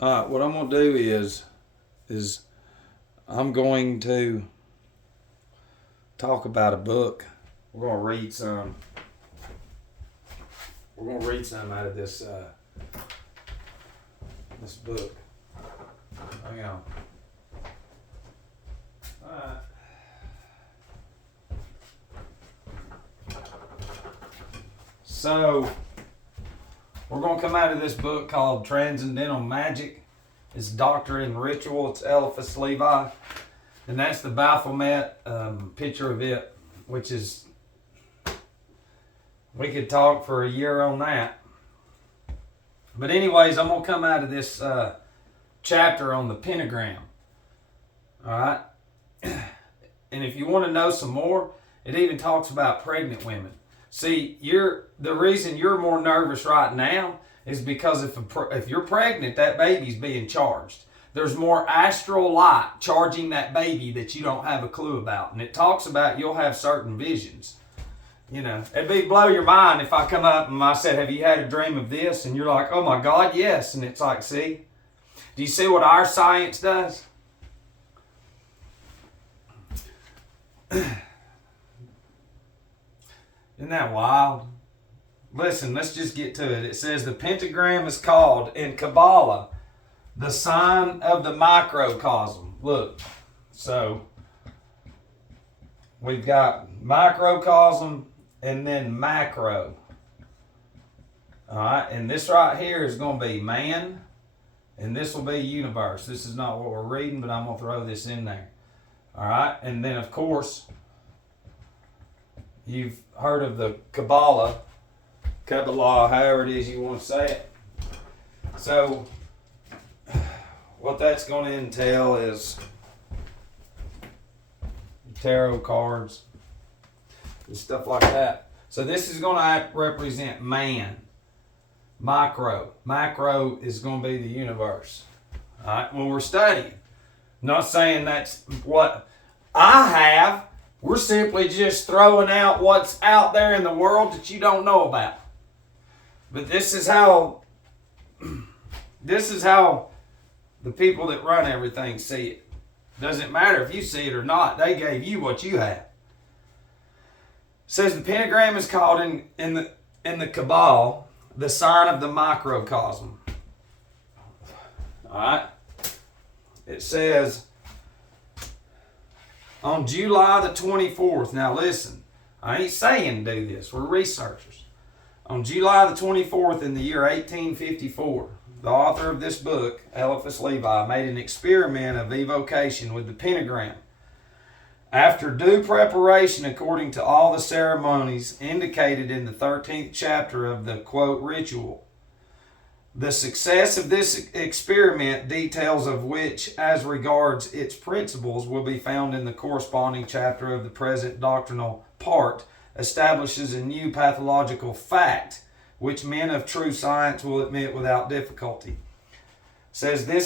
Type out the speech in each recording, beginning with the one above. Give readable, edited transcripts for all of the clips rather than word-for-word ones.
What I'm gonna do is I'm going to talk about a book. We're gonna read some. We're gonna read some out of this this book. Hang on. Alright. So we're gonna come out of this book called Transcendental Magic. It's Doctrine and Ritual. It's Eliphas Levi. And that's the Baphomet picture of it, which is, we could talk for a year on that. But anyways, I'm going to come out of this chapter on the pentagram. Alright? And if you want to know some more, it even talks about pregnant women. See, the reason you're more nervous right now is because if you're pregnant, that baby's being charged. There's more astral light charging that baby that you don't have a clue about. And it talks about you'll have certain visions. You know, it'd blow your mind if I come up and I said, have you had a dream of this? And you're like, oh my God, yes. And it's like, see? Do you see what our science does? Isn't that wild? Listen, let's just get to it. It says the pentagram is called in Kabbalah the sign of the microcosm. Look, so we've got microcosm and then macro. Alright, and this right here is going to be man, and this will be universe. This is not what we're reading, but I'm going to throw this in there. Alright, and then of course, you've heard of the Kabbalah, however it is you want to say it. So, what that's going to entail is tarot cards and stuff like that. So this is going to represent man. Micro. Macro is going to be the universe. All right, when we're studying. I'm not saying that's what I have. We're simply just throwing out what's out there in the world that you don't know about. But this is how the people that run everything see it. Doesn't matter if you see it or not. They gave you what you have. It says the pentagram is called in the Kabbalah the sign of the microcosm. Alright? It says on July the 24th. Now listen, I ain't saying do this. We're researchers. On July the 24th in the year 1854, the author of this book, Eliphas Levi, made an experiment of evocation with the pentagram. After due preparation according to all the ceremonies indicated in the 13th chapter of the, quote, ritual, the success of this experiment, details of which as regards its principles will be found in the corresponding chapter of the present doctrinal part, establishes a new pathological fact which men of true science will admit without difficulty. Says the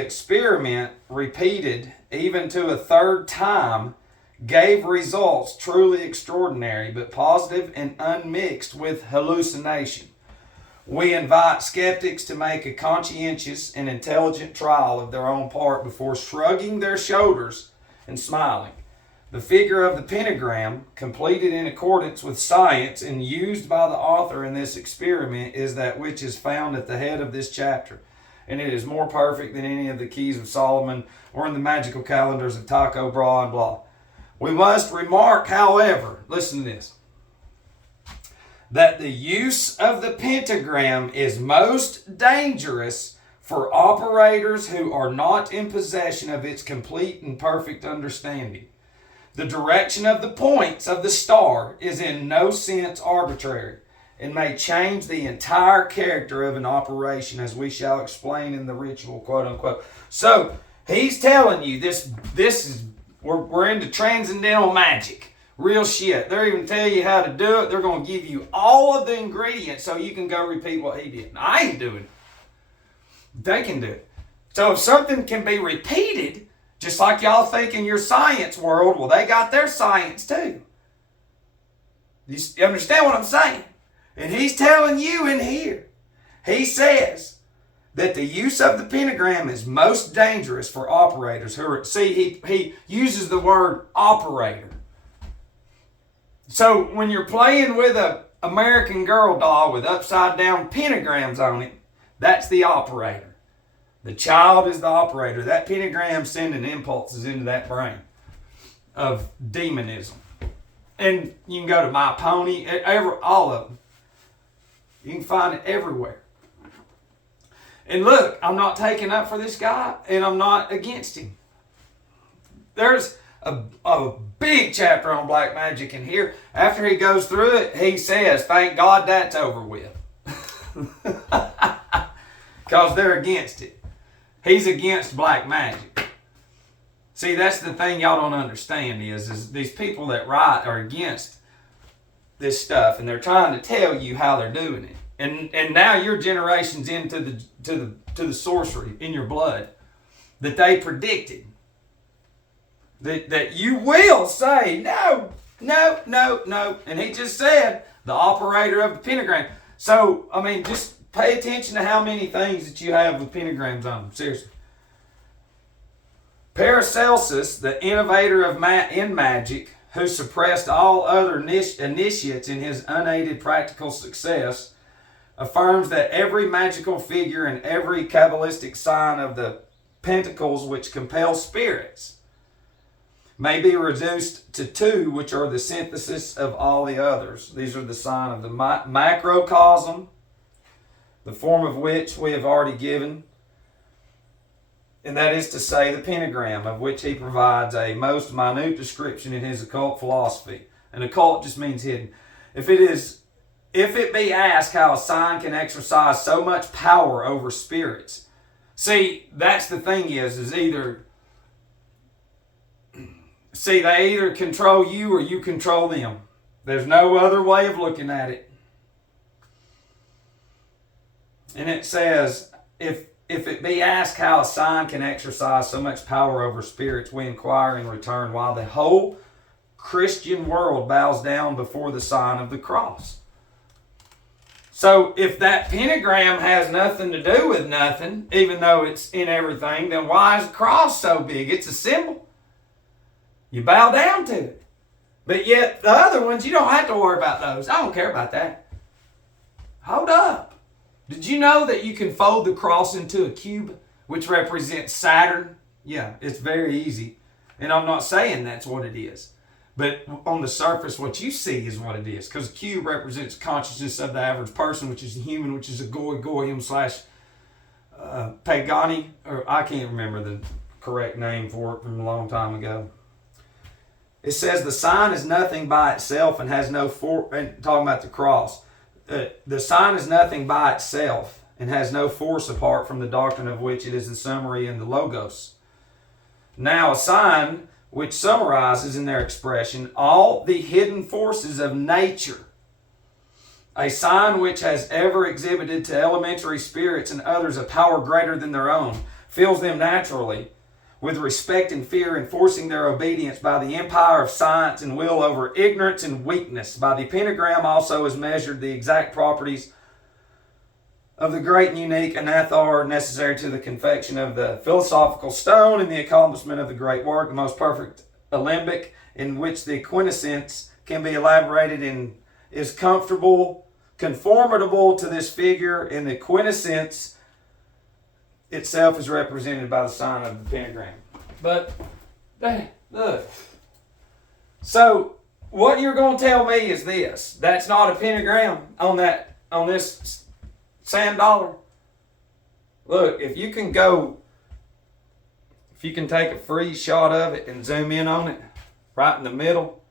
experiment repeated even to a third time gave results truly extraordinary, but positive and unmixed with hallucination. We invite skeptics to make a conscientious and intelligent trial of their own part before shrugging their shoulders and smiling. The figure of the pentagram, completed in accordance with science and used by the author in this experiment, is that which is found at the head of this chapter, and it is more perfect than any of the keys of Solomon or in the magical calendars of Tycho Brahe and blah. We must remark, however, listen to this, that the use of the pentagram is most dangerous for operators who are not in possession of its complete and perfect understanding. The direction of the points of the star is in no sense arbitrary and may change the entire character of an operation, as we shall explain in the ritual, quote unquote. So he's telling you this is we're into transcendental magic, real shit. They're even tell you how to do it. They're going to give you all of the ingredients so you can go repeat what he did. I ain't doing it. They can do it. So if something can be repeated, just like y'all think in your science world, well, they got their science too. You understand what I'm saying? And he's telling you in here. He says that the use of the pentagram is most dangerous for operators who are, see, he uses the word operator. So when you're playing with a American Girl doll with upside down pentagrams on it, that's the operator. The child is the operator. That pentagram sending impulses into that brain of demonism. And you can go to My Pony, all of them. You can find it everywhere. And look, I'm not taking up for this guy, and I'm not against him. There's a big chapter on black magic in here. After he goes through it, he says, thank God that's over with. Because they're against it. He's against black magic. See, that's the thing y'all don't understand is these people that write are against this stuff, and they're trying to tell you how they're doing it. And now your generation's into the sorcery in your blood that they predicted. That you will say, no. And he just said, the operator of the pentagram. So, I mean, just pay attention to how many things that you have with pentagrams on them. Seriously. Paracelsus, the innovator in magic, who suppressed all other initiates in his unaided practical success, affirms that every magical figure and every Kabbalistic sign of the pentacles which compel spirits may be reduced to two, which are the synthesis of all the others. These are the sign of the macrocosm, the form of which we have already given, and that is to say the pentagram, of which he provides a most minute description in his occult philosophy. And occult just means hidden. If it be asked how a sign can exercise so much power over spirits. See, that's the thing is either, see, they either control you or you control them. There's no other way of looking at it. And it says, if it be asked how a sign can exercise so much power over spirits, we inquire in return why the whole Christian world bows down before the sign of the cross. So if that pentagram has nothing to do with nothing, even though it's in everything, then why is the cross so big? It's a symbol. You bow down to it. But yet the other ones, you don't have to worry about those. I don't care about that. Hold up. Did you know that you can fold the cross into a cube, which represents Saturn? Yeah, it's very easy. And I'm not saying that's what it is. But on the surface, what you see is what it is. Because a cube represents consciousness of the average person, which is a human, which is a goyim slash pagani. Or I can't remember the correct name for it from a long time ago. It says the sign is nothing by itself and has no force. Talking about the cross. The sign is nothing by itself and has no force apart from the doctrine of which it is the summary in the Logos. Now a sign which summarizes in their expression all the hidden forces of nature. A sign which has ever exhibited to elementary spirits and others a power greater than their own, fills them naturally with respect and fear, enforcing their obedience by the empire of science and will over ignorance and weakness. By the pentagram also is measured the exact properties of the great and unique anathar necessary to the confection of the philosophical stone and the accomplishment of the great work, the most perfect alembic, in which the quintessence can be elaborated and is conformable to this figure, and the quintessence itself is represented by the sign of the pentagram. But, look. So, what you're going to tell me is this. That's not a pentagram on this sand dollar. Look, if you can take a freeze shot of it and zoom in on it, right in the middle,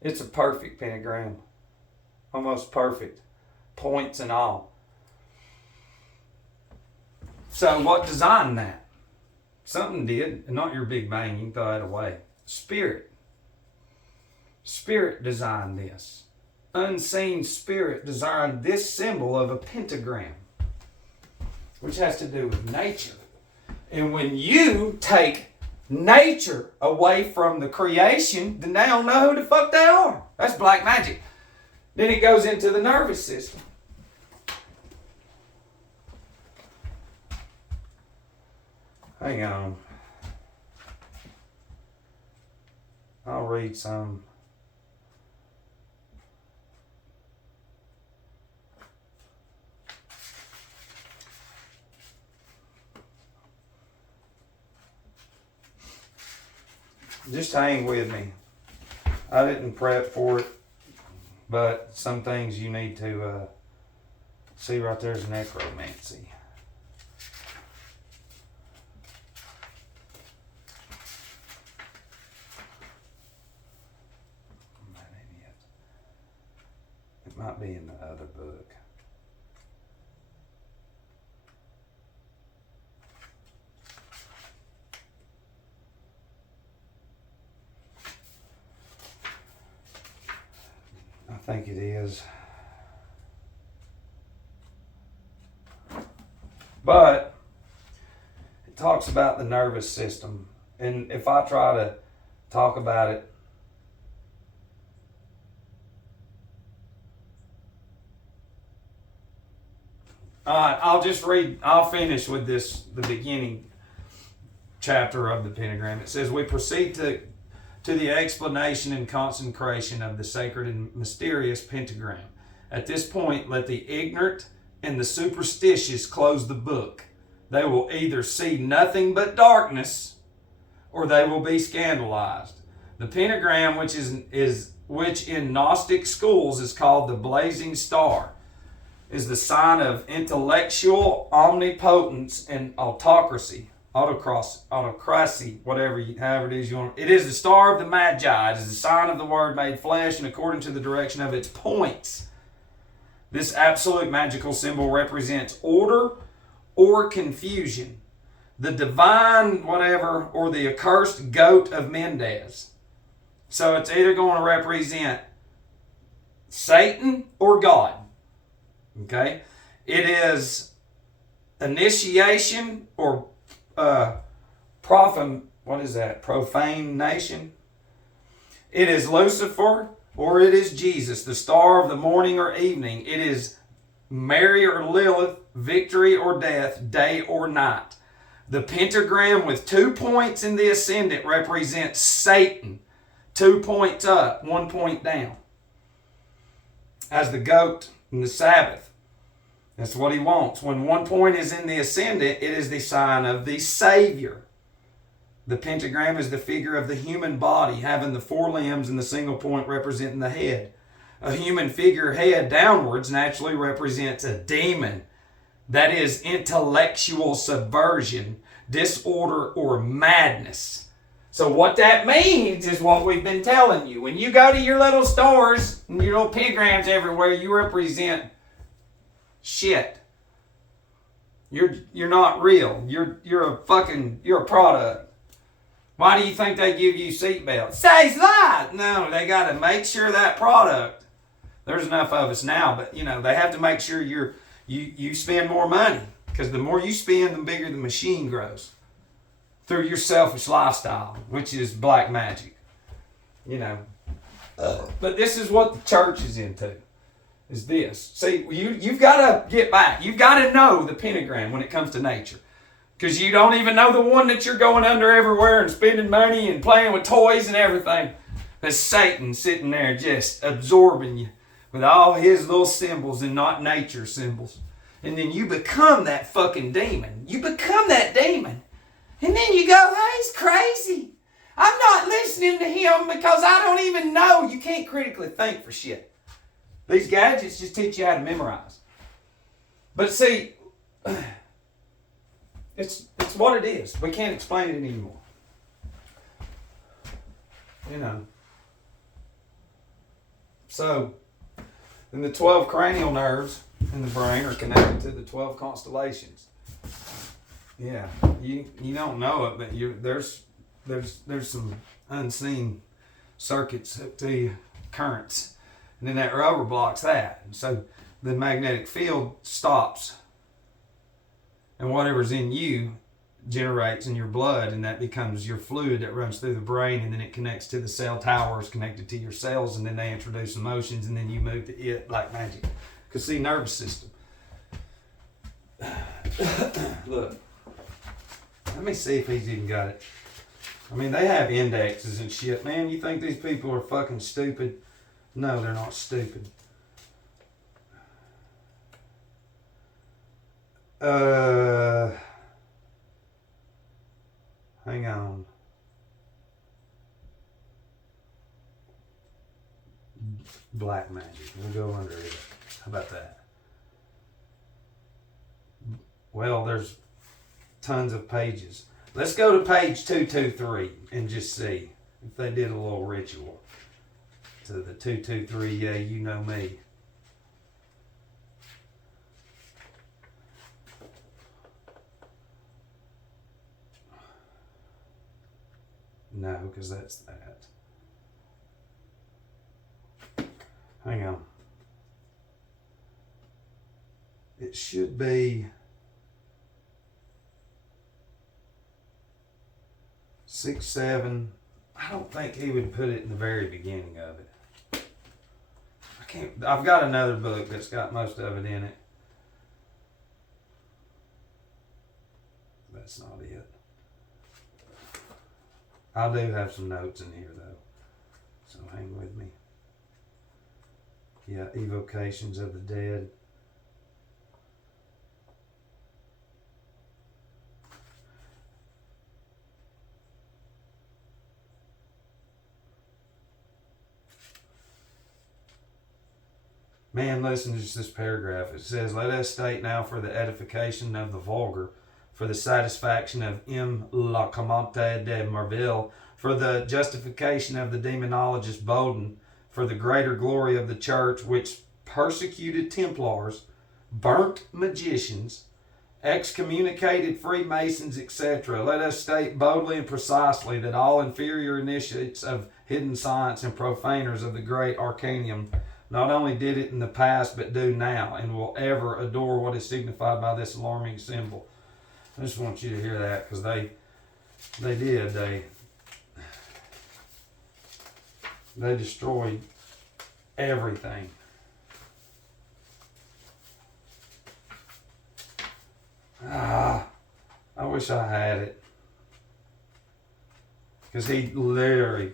it's a perfect pentagram. Almost perfect. Points and all. So what designed that? Something did, and not your Big Bang. You can throw that away. Spirit. Spirit designed this. Unseen spirit designed this symbol of a pentagram, which has to do with nature. And when you take nature away from the creation, then they don't know who the fuck they are. That's black magic. Then it goes into the nervous system. Hang on. I'll read some. Just hang with me. I didn't prep for it, but some things you need to see right there's necromancy. It might be in the other book. I think it is. But it talks about the nervous system. And if I try to talk about it, I'll finish with the beginning chapter of the pentagram. It says, we proceed to the explanation and consecration of the sacred and mysterious pentagram. At this point, let the ignorant and the superstitious close the book. They will either see nothing but darkness, or they will be scandalized. The pentagram, which in Gnostic schools is called the blazing star, is the sign of intellectual omnipotence and autocracy, however it is you want. It is the star of the Magi. It is the sign of the Word made flesh, and according to the direction of its points, this absolute magical symbol represents order or confusion, the divine whatever, or the accursed goat of Mendez. So it's either going to represent Satan or God. Okay? It is initiation or profanation. It is Lucifer or it is Jesus, the star of the morning or evening. It is Mary or Lilith, victory or death, day or night. The pentagram with 2 points in the ascendant represents Satan. 2 points up, 1 point down. As the goat in the Sabbath. That's what he wants. When 1 point is in the ascendant, it is the sign of the Savior. The pentagram is the figure of the human body, having the 4 limbs and the single point representing the head. A human figure head downwards naturally represents a demon. That is intellectual subversion, disorder, or madness. So what that means is what we've been telling you. When you go to your little stores and your little pentagrams everywhere, you represent shit. You're not real. You're a product. Why do you think they give you seatbelts? Says that. No, they got to make sure that product. There's enough of us now, but they have to make sure you spend more money, because the more you spend, the bigger the machine grows through your selfish lifestyle, which is black magic. But this is what the church is into. Is this. See, you've got to get back. You've got to know the pentagram when it comes to nature. Because you don't even know the one that you're going under everywhere and spending money and playing with toys and everything. That's Satan sitting there just absorbing you with all his little symbols and not nature symbols. And then you become that fucking demon. You become that demon. And then you go, hey, he's crazy. I'm not listening to him because I don't even know. You can't critically think for shit. These gadgets just teach you how to memorize. But see, it's what it is. We can't explain it anymore. So, then the 12 cranial nerves in the brain are connected to the 12 constellations. Yeah, you don't know it, but there's some unseen circuits to currents. And then that rubber blocks that. And so the magnetic field stops. And whatever's in you generates in your blood, and that becomes your fluid that runs through the brain, and then it connects to the cell towers connected to your cells, and then they introduce emotions, and then you move to it like magic. Because see, nervous system. Look. Let me see if he's even got it. I mean, they have indexes and shit. Man, you think these people are fucking stupid? No, they're not stupid. Hang on. Black magic. We'll go under it. How about that? Well, there's tons of pages. Let's go to page 223 and just see if they did a little ritual to the 223. Yeah, you know me. No, because that's that. Hang on. It should be 6, 7. I don't think he would put it in the very beginning of it. I can't. I've got another book that's got most of it in it. That's not it. I do have some notes in here though, so hang with me. Yeah, evocations of the dead. Man, listen to just this paragraph. It says, "Let us state now for the edification of the vulgar, for the satisfaction of M. La Comte de Marville, for the justification of the demonologist Bowden, for the greater glory of the church, which persecuted Templars, burnt magicians, excommunicated Freemasons, etc. Let us state boldly and precisely that all inferior initiates of hidden science and profaners of the great arcanium not only did it in the past, but do now, and will ever adore what is signified by this alarming symbol." I just want you to hear that, because they did. They destroyed everything. I wish I had it. Because he literally...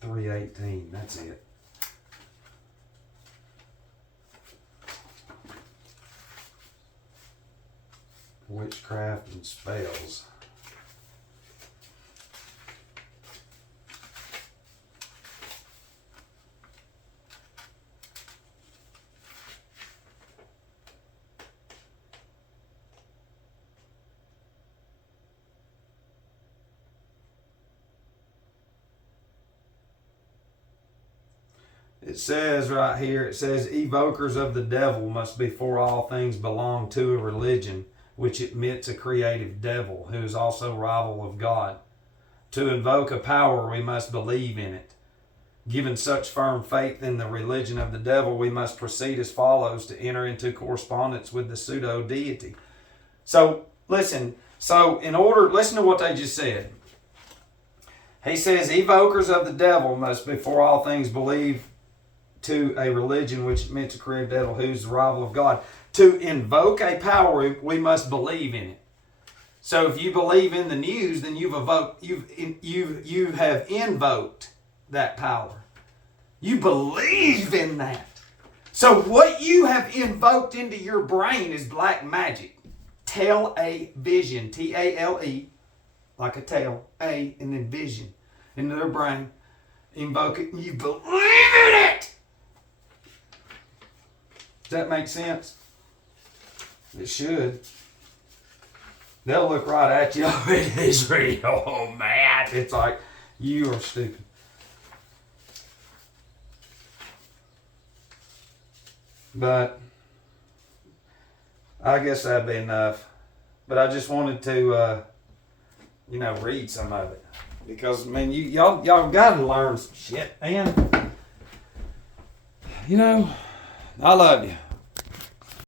$3.18, that's it. Witchcraft and spells. It says right here, it says, "Evokers of the devil must before all things belong to a religion which admits a creative devil, who is also rival of God. To invoke a power, we must believe in it. Given such firm faith in the religion of the devil, we must proceed as follows to enter into correspondence with the pseudo-deity." So, listen. Listen to what they just said. He says, evokers of the devil must before all things believe to a religion which admits a creative devil, who's the rival of God. To invoke a power, we must believe in it. So if you believe in the news, then you have invoked that power. You believe in that. So what you have invoked into your brain is black magic. Tele-vision, T-A-L-E, like a tail, A, and then vision into their brain. Invoke it, and you believe in it. Does that make sense? It should. They'll look right at you. Oh, it is real, man. It's like, you are stupid. But I guess that'd be enough. But I just wanted to, read some of it. Because, man, y'all got to learn some shit. And, I love you.